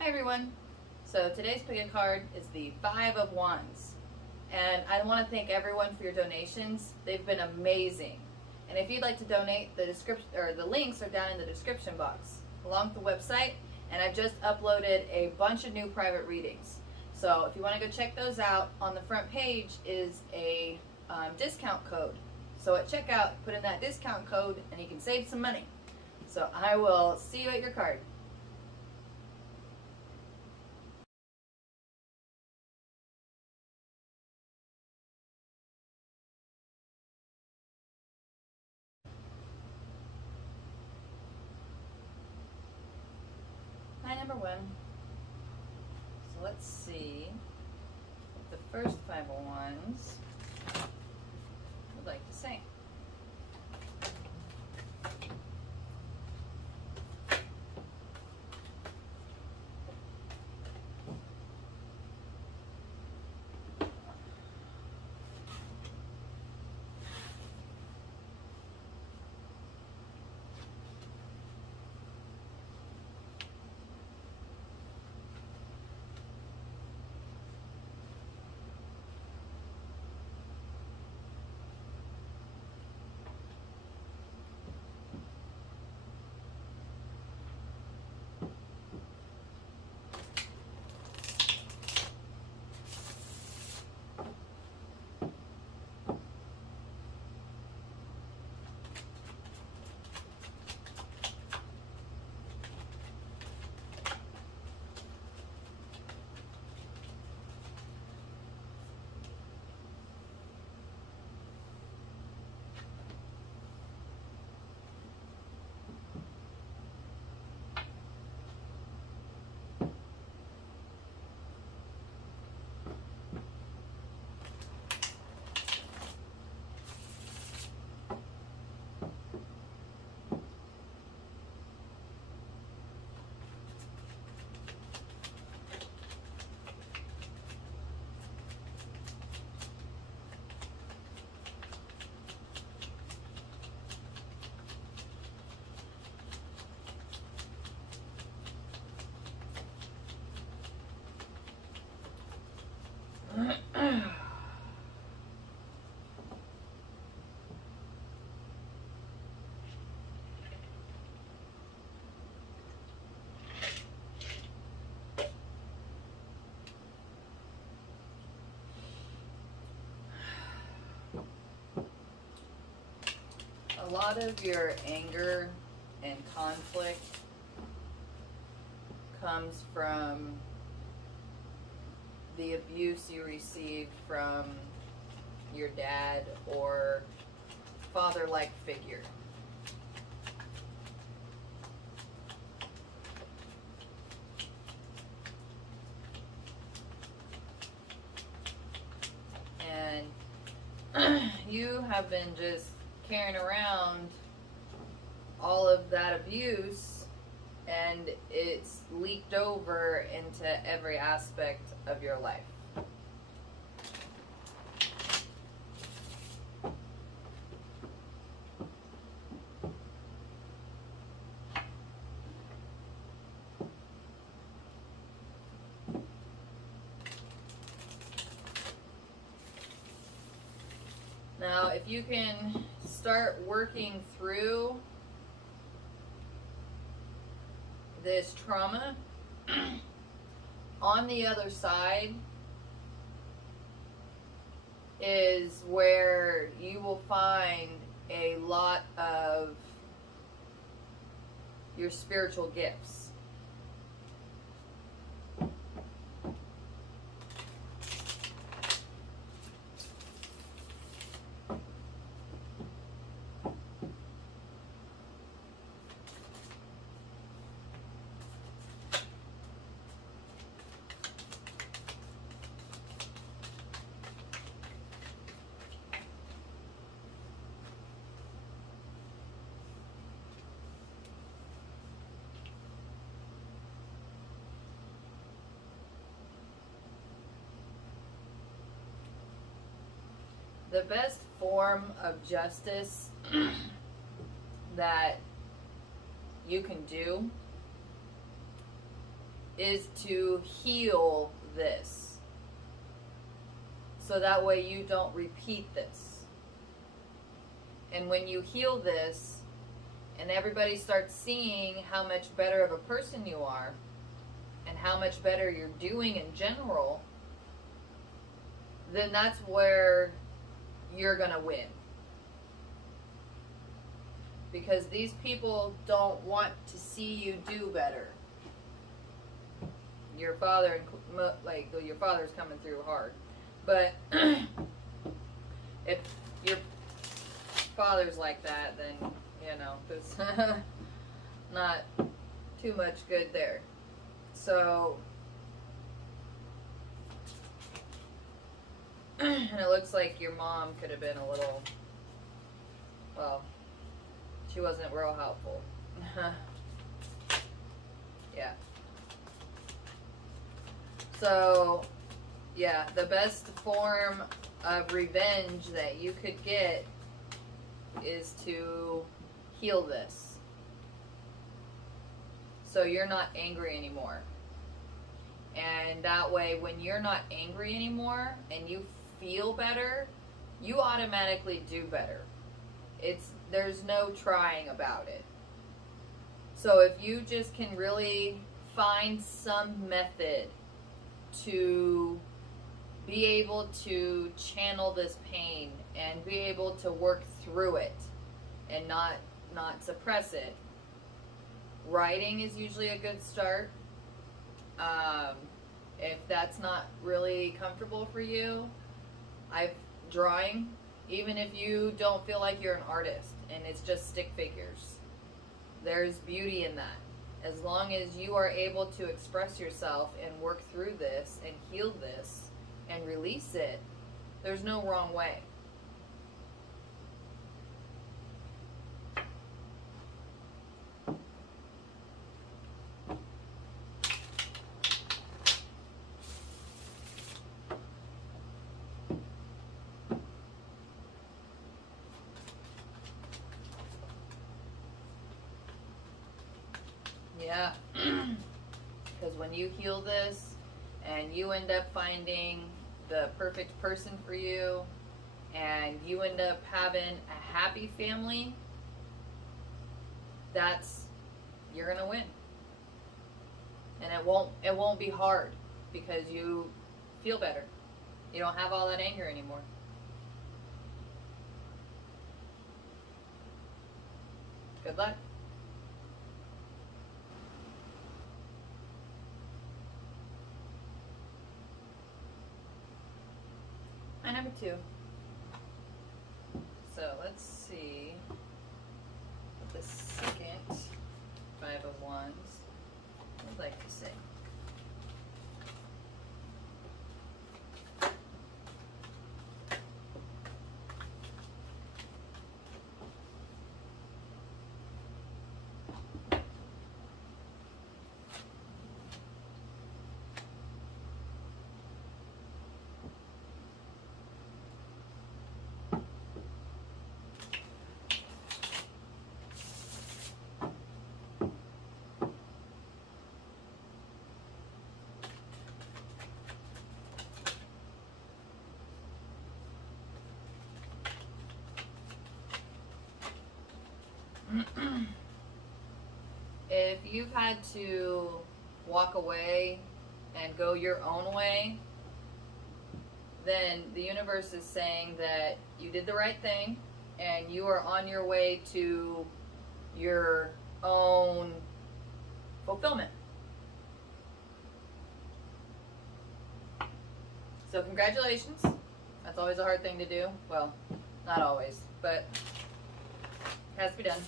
Hi everyone. So today's pick a card is the Five of Wands. And I want to thank everyone for your donations. They've been amazing. And if you'd like to donate, the links are down in the description box along with the website. And I've just uploaded a bunch of new private readings. So if you want to go check those out, on the front page is a discount code. So at checkout, put in that discount code and you can save some money. So I will see you at your card. Hi, number one. So let's see what the first Five of Wands would like to say. A lot of your anger and conflict comes from the abuse you received from your dad or father-like figure. And you have been just carrying around all of that abuse, and it's leaked over into every aspect of your life. Now, if you can start working through this trauma, on the other side is where you will find a lot of your spiritual gifts. The best form of justice that you can do is to heal this. So that way you don't repeat this. And when you heal this, and everybody starts seeing how much better of a person you are, and how much better you're doing in general, then that's where you're going to win. Because these people don't want to see you do better. Your father, like, your father's coming through hard. But if your father's like that, then, you know, there's not too much good there. So, and it looks like your mom could have been a little, well, she wasn't real helpful. Yeah. So, yeah, the best form of revenge that you could get is to heal this. So you're not angry anymore. And that way, when you're not angry anymore and you feel better, you automatically do better. There's no trying about it. So if you just can really find some method to be able to channel this pain and be able to work through it and not suppress it. Writing is usually a good start. If that's not really comfortable for you, drawing, even if you don't feel like you're an artist and it's just stick figures, there's beauty in that. As long as you are able to express yourself and work through this and heal this and release it, there's no wrong way. Yeah, because when you heal this and you end up finding the perfect person for you and you end up having a happy family, you're gonna win. And it won't be hard because you feel better. You don't have all that anger anymore. Good luck. My number 2. So let's see what the second 5 of Wands would like to say. If you've had to walk away and go your own way, then the universe is saying that you did the right thing and you are on your way to your own fulfillment. So congratulations. That's always a hard thing to do. Well, not always, but it has to be done.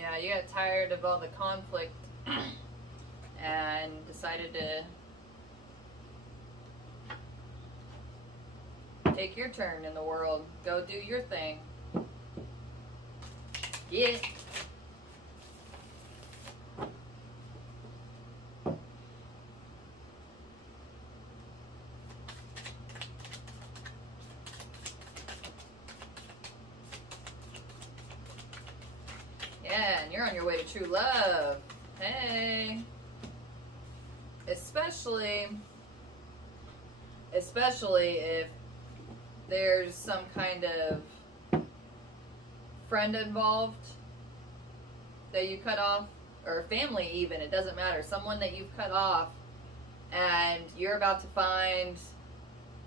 Yeah, you got tired of all the conflict and decided to take your turn in the world. Go do your thing. Yeah. Yeah, and you're on your way to true love. Hey. Especially if there's some kind of friend involved that you cut off, or family even, it doesn't matter. Someone that you've cut off and you're about to find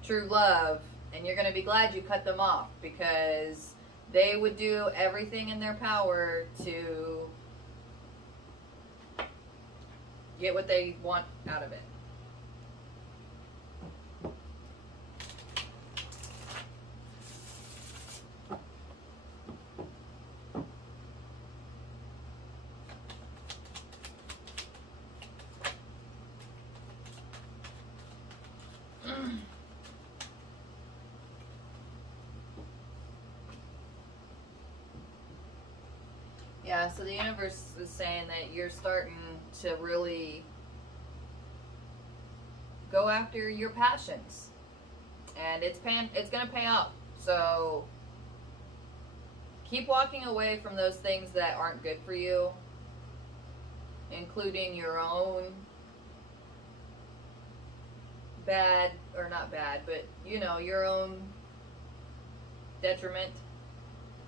true love, and you're going to be glad you cut them off because they would do everything in their power to get what they want out of it. Yeah, so the universe is saying that you're starting to really go after your passions, and it's going to pay off. So keep walking away from those things that aren't good for you, including your own bad, or not bad, but you know, your own detriment.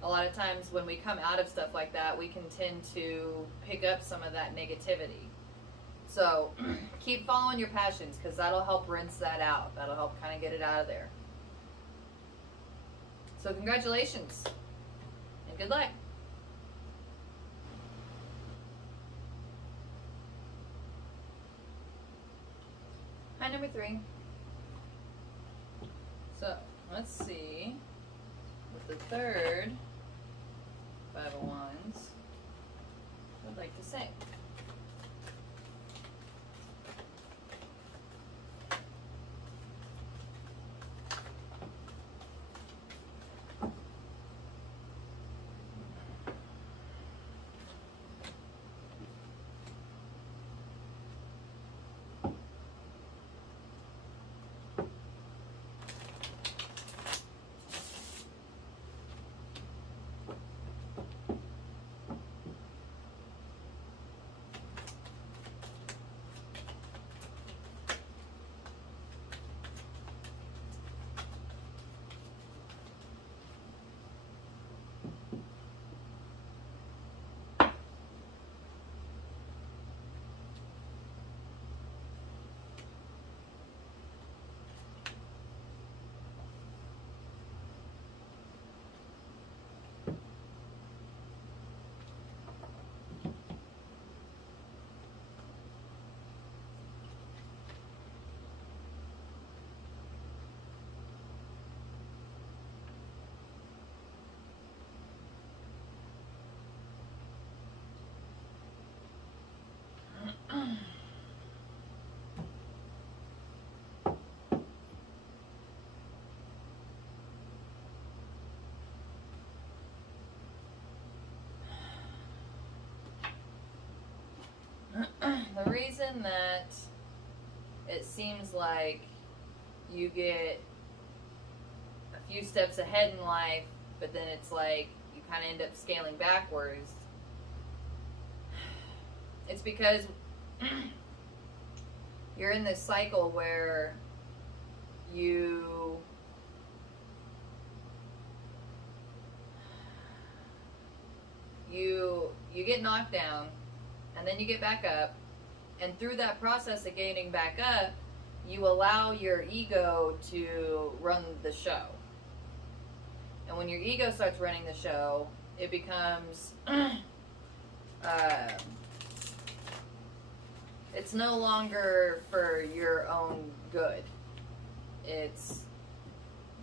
A lot of times when we come out of stuff like that, we can tend to pick up some of that negativity. So keep following your passions, because that'll help rinse that out. That'll help kind of get it out of there. So congratulations and good luck. Hi, number 3. So let's see what the third 5 of Wands would like to say. The reason that it seems like you get a few steps ahead in life, but then it's like you kind of end up scaling backwards, it's because you're in this cycle where you get knocked down, and then you get back up, and through that process of getting back up, you allow your ego to run the show. And when your ego starts running the show, it becomes it's no longer for your own good.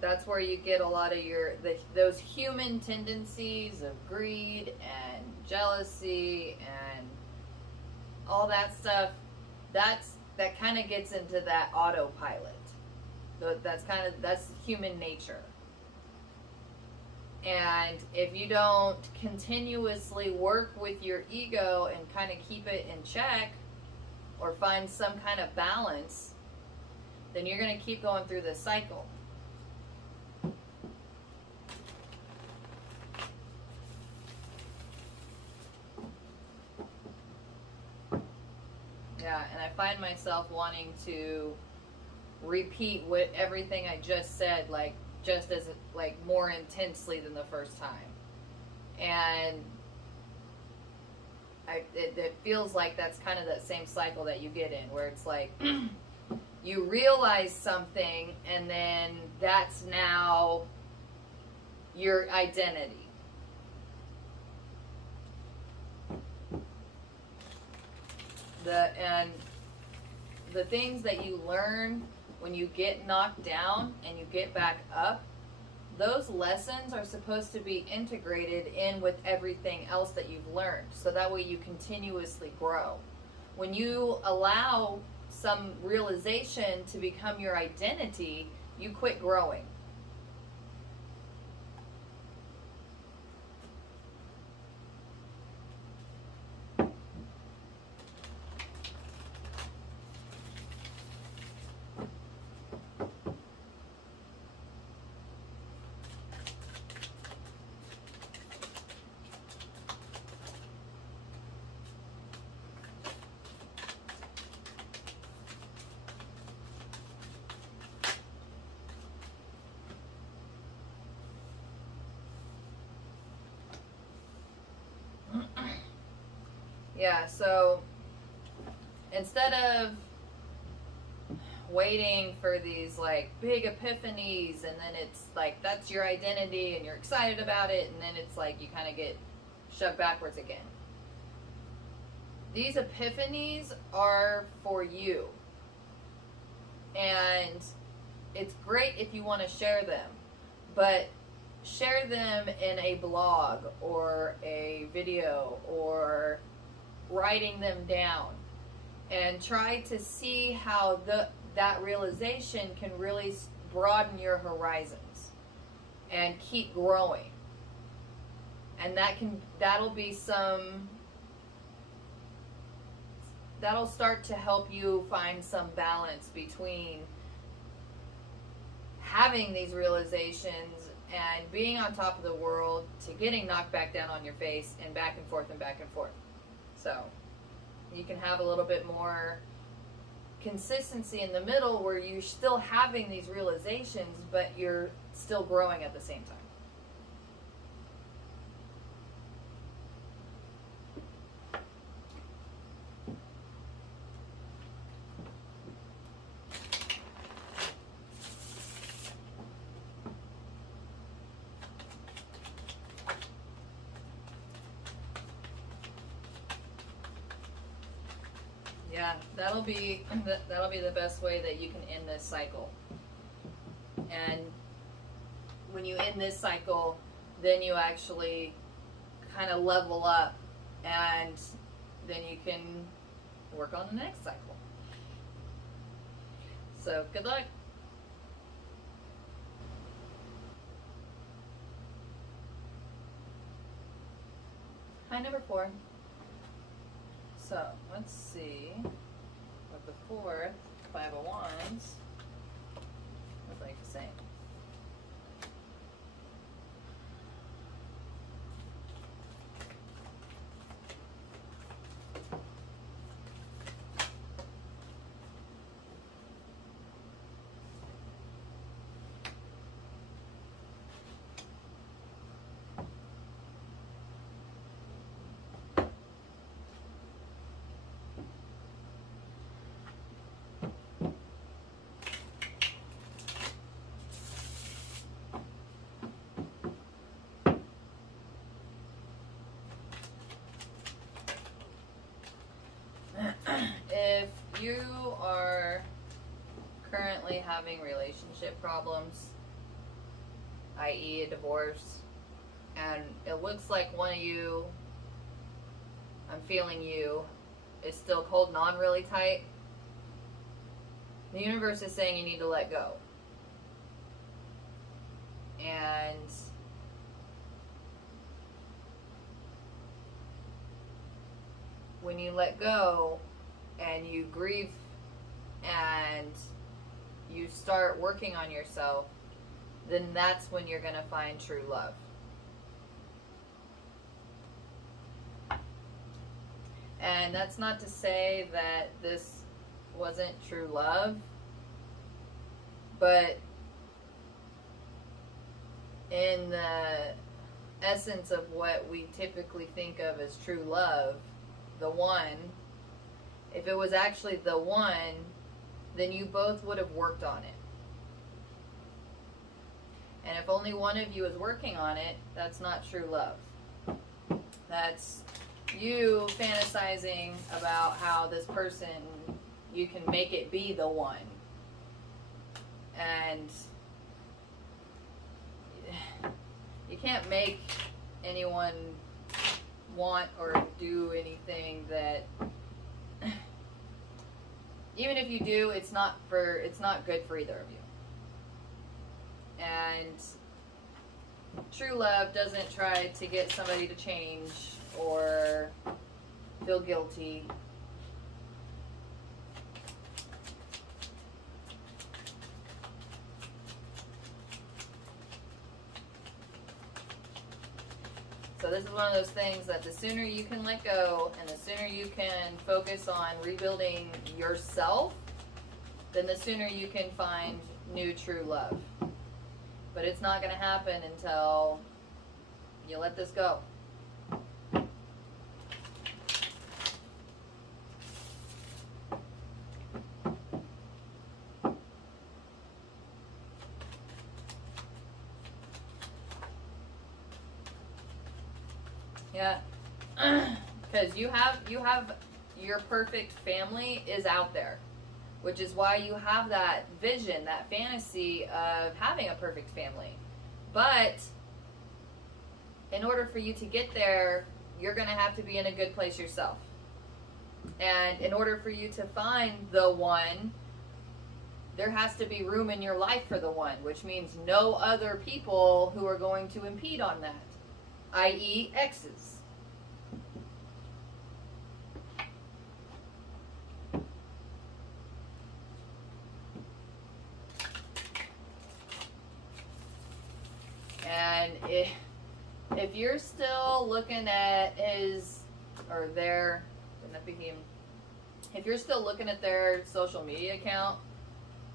That's where you get a lot of those human tendencies of greed and jealousy and all that stuff. That kind of gets into that autopilot. That's human nature. And if you don't continuously work with your ego and kind of keep it in check, or find some kind of balance, then you're going to keep going through this cycle. Yeah, and I find myself wanting to repeat everything I just said, like just as like more intensely than the first time, and it feels like that's kind of that same cycle that you get in, where it's like you realize something, and then that's now your identity. And the things that you learn when you get knocked down and you get back up, those lessons are supposed to be integrated in with everything else that you've learned, so that way you continuously grow. When you allow some realization to become your identity, you quit growing. Yeah, so instead of waiting for these like big epiphanies, and then it's like that's your identity and you're excited about it, and then it's like you kind of get shoved backwards again. These epiphanies are for you, and it's great if you want to share them, but share them in a blog or a video or writing them down, and try to see how that realization can really broaden your horizons and keep growing. And that'll start to help you find some balance between having these realizations and being on top of the world to getting knocked back down on your face and back and forth and back and forth. So you can have a little bit more consistency in the middle, where you're still having these realizations, but you're still growing at the same time. Yeah, that'll be the best way that you can end this cycle. And when you end this cycle, then you actually kind of level up, and then you can work on the next cycle. So good luck. Hi, number 4. So let's see what the 4th 5 of Wands would like to say. If you are currently having relationship problems, i.e. a divorce, and it looks like one of you, I'm feeling you, is still holding on really tight, the universe is saying you need to let go. And when you let go and you grieve and you start working on yourself, then that's when you're going to find true love. And that's not to say that this wasn't true love, but in the essence of what we typically think of as true love, the one, if it was actually the one, then you both would have worked on it. And if only one of you is working on it, that's not true love. That's you fantasizing about how this person, you can make it be the one. And you can't make anyone want or do anything that, even if you do, it's not good for either of you. And true love doesn't try to get somebody to change or feel guilty. So this is one of those things that the sooner you can let go and the sooner you can focus on rebuilding yourself, then the sooner you can find new true love. But it's not going to happen until you let this go. Yeah, because you have your perfect family is out there, which is why you have that vision, that fantasy of having a perfect family. But in order for you to get there, you're going to have to be in a good place yourself. And in order for you to find the one, there has to be room in your life for the one, which means no other people who are going to impede on that, i.e. exes. And if you're still looking at his or their, wouldn't that be him? If you're still looking at their social media account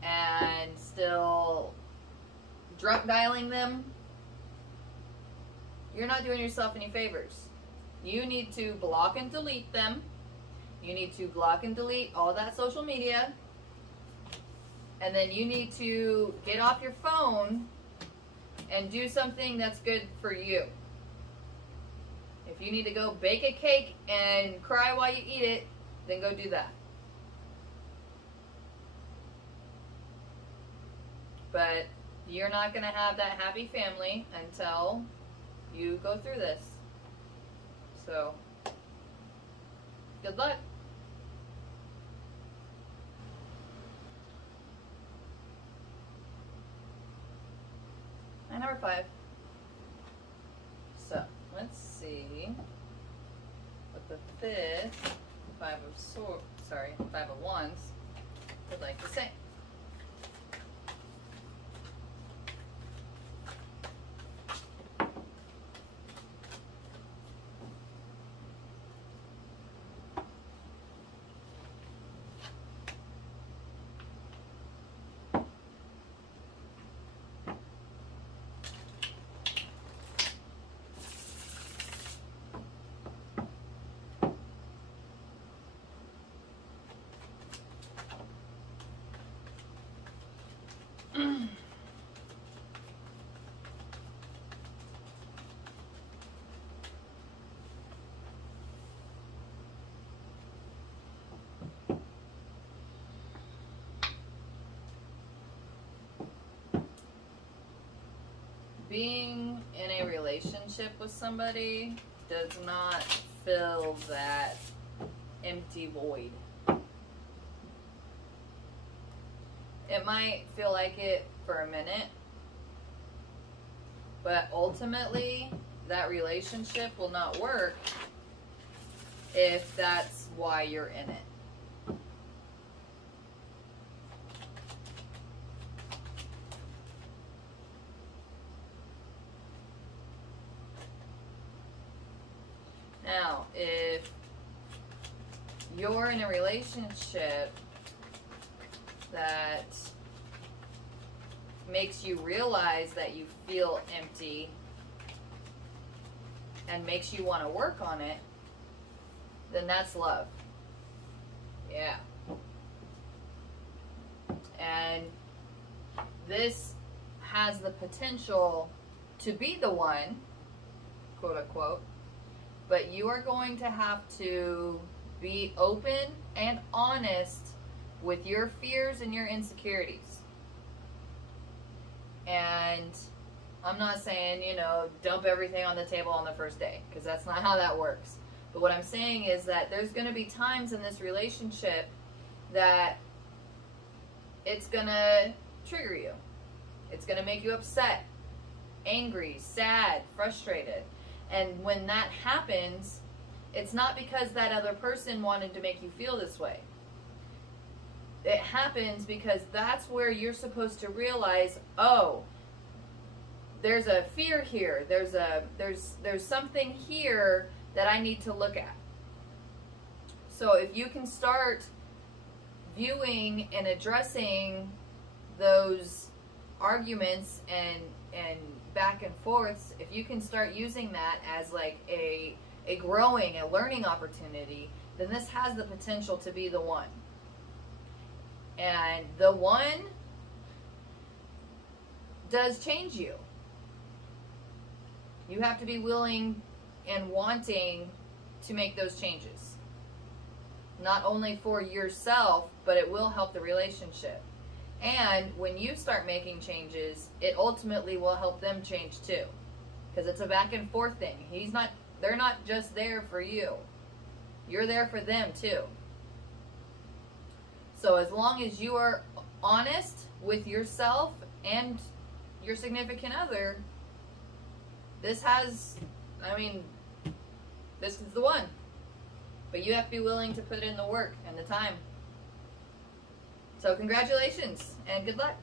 and still drunk dialing them, you're not doing yourself any favors. You need to block and delete them. You need to block and delete all that social media. And then you need to get off your phone and do something that's good for you. If you need to go bake a cake and cry while you eat it, then go do that. But you're not going to have that happy family until you go through this. So, good luck. And number 5. So, let's see what the 5th, 5 of Wands would like to say. Being in a relationship with somebody does not fill that empty void. It might feel like it for a minute, but ultimately that relationship will not work if that's why you're in it. Now, if you're in a relationship that makes you realize that you feel empty and makes you want to work on it, then that's love. Yeah. And this has the potential to be the one, quote unquote, but you are going to have to be open and honest with your fears and your insecurities. And I'm not saying, you know, dump everything on the table on the first day, because that's not how that works. But what I'm saying is that there's going to be times in this relationship that it's going to trigger you. It's going to make you upset, angry, sad, frustrated. And when that happens, it's not because that other person wanted to make you feel this way. It happens because that's where you're supposed to realize, oh, there's a fear here. There's something here that I need to look at. So if you can start viewing and addressing those arguments and back and forths, if you can start using that as like a growing, a learning opportunity, then this has the potential to be the one. And the one does change you. You have to be willing and wanting to make those changes. Not only for yourself, but it will help the relationship. And when you start making changes, it ultimately will help them change too. Because it's a back and forth thing. They're not just there for you. You're there for them too. So as long as you are honest with yourself and your significant other, this is the one. But you have to be willing to put in the work and the time. So congratulations and good luck.